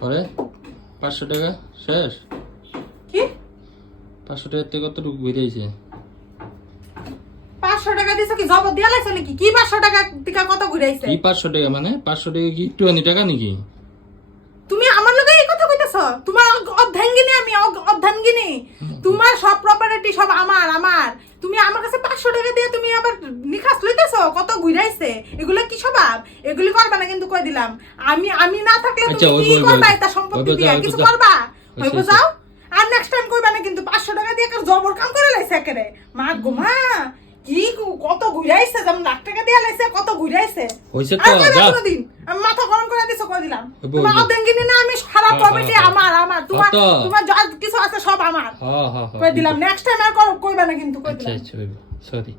পরে 500 টাকা শেষ। কি 500 টাকার থেকে কতটুকু বেরিয়েছে? 500 টাকা দিছো কি জবাব দিয়া লাইছো নাকি? কি 500 টাকা থেকে কত ঘুরাইছে? কি 500 টাকা মানে? 500 টাকা কি একটু টাকা নাকি? তুমি আমার লগে এই কথা কইতাছো? তোমার অর্ধাঙ্গিনী আমি অর্ধাঙ্গিনী। তোমার সব প্রপার্টি সব আমার আমার। তুমি আমার কাছে 500 টাকা দিয়ে তুমি আবার নিখাস লইতেছো কত ঘুরাইছে? এগুলো কি স্বভাব? এগুলি করবা না কিন্তু কই দিলাম। আমি না থাকলে তুমি কি করবা এটা সম্পত্তি দিয়ে? কিছু করবা? হইব যাও। আর নেক্সট টাইম কইবা না কিন্তু 500 টাকা দিয়ে কার জবর কাম করে লাইছে একেরে। মা গো মা কি কত ঘুরাইছে? যেমন লাখ টাকা দিয়ে লাইছে কত ঘুরাইছে? হইছে তো যা। আমি মাথা গরম করে দিছো কই দিলাম। তোমার অর্ধাঙ্গিনী না আমি সারা প্রপার্টি আমার আমার। তোমার যা কিছু আছে সব আমার। হ্যাঁ হ্যাঁ কই দিলাম নেক্সট টাইম আর কইবা না কিন্তু কই দিলাম। আচ্ছা সরি।